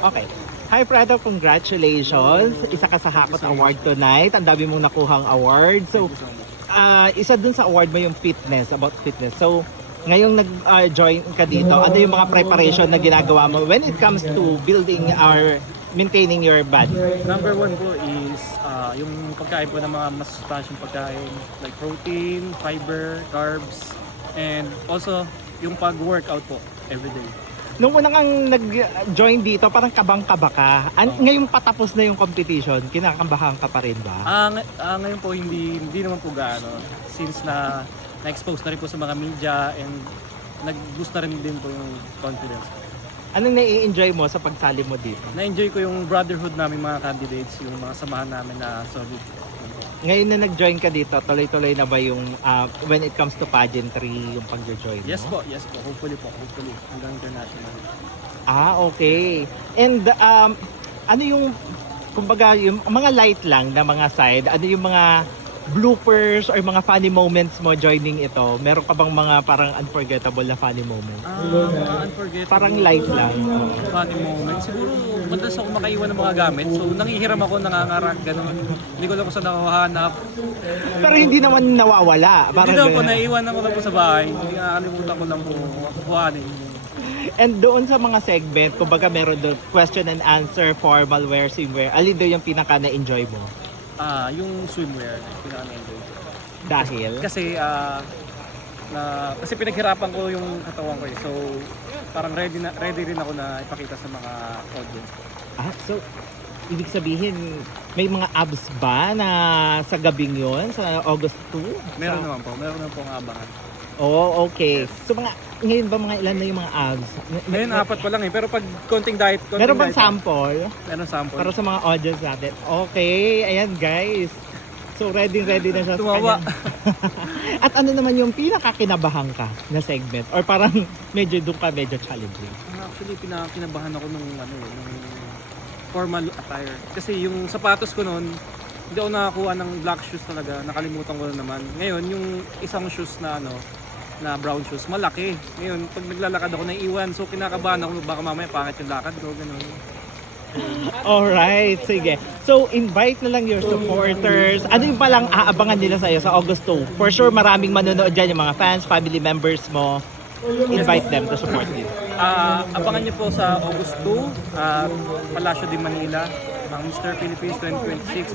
Okay. Hi Prado, congratulations. Isa ka sa Hakot Award tonight. Ang dami mong nakuhang award. So, isa dun sa award mo yung fitness, about fitness. So, ngayong nag-join ka dito, ano yung mga preparation na ginagawa mo when it comes to building or maintaining your body? Number one po is yung pagkain po ng mga masustansyong pagkain like protein, fiber, carbs, and also yung pag-workout po everyday. Nung una kang nag-join dito, parang kabang-kaba ka. Ngayong patapos na yung competition, kinakabahan ka pa rin ba? Ngayon po hindi naman po gaano since na-expose na rin po sa mga media and nag-boost na rin din po yung confidence ko. Anong nai-enjoy mo sa pagsali mo dito? Na-enjoy ko yung brotherhood namin mga candidates, yung mga samahan namin na solid. Ngayon na nag-join ka dito, tuloy-tuloy na ba yung when it comes to pageantry, yung pag-join mo? Yes po. Hopefully hanggang international. Okay. And ano yung, kumbaga, yung mga light lang na mga side, ano yung mga bloopers or mga funny moments mo joining ito? Meron ka bang mga parang unforgettable na funny moments? Mga unforgettable. Parang light lang. Funny moment. Siguro, madalas ako makaiwan ng mga gamit. So, nangihiram ako, nangangarak, gano'n. Hindi ko lang kung saan nakahanap. Pero hindi naman nawawala. Hindi daw po, naiiwan ako lang po sa bahay. Hindi nakakalimutan ko lang po kuhanin. And doon sa mga segment, kumbaga meron doon question and answer, formal wear, swimwear. Alin doon yung pinaka na-enjoy mo? Yung swimwear, pinaka-enjoy ko. Dahil? Kasi, kasi pinaghirapan ko yung katawan ko eh. So, parang ready rin ako na ipakita sa mga audience ko. So, ibig sabihin, may mga abs ba na sa gabing yon sa August 2? Meron naman po ang abangan. Oh, okay. So, ngayon ba mga ilan na yung mga abs? Ngayon, 4 pa lang eh. Pero pag konting diet, Meron bang sample? Meron sample. Para sa mga audience natin. Okay, ayan guys. So, ready na siya Tumawa. sa kanya. At ano naman yung pinakakinabahan ka na segment? Or parang medyo doon ka, medyo challenging? Actually, kinabahan ako nung formal attire. Kasi yung sapatos ko noon, hindi ako nakakuha ng black shoes talaga. Nakalimutan ko na naman. Ngayon, yung isang shoes na brown shoes, malaki. Ngayon, pag naglalakad ako, naiiwan. So, kinakabahan ako, baka mamaya pangit yung lakad ko, gano'n. Alright, sige. So, invite na lang your supporters. Ano yung palang aabangan nila sa'yo sa August 2? For sure, maraming manonood dyan, yung mga fans, family members mo. Invite them to support you. Abangan niyo po sa August 2, Palacio de Manila, ang Mr. Philippines 2026.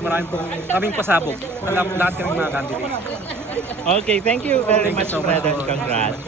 Maraming pasabog. Lahat kami mga candidates. Okay, thank you very Thank you much, so much. Fred, and congrats.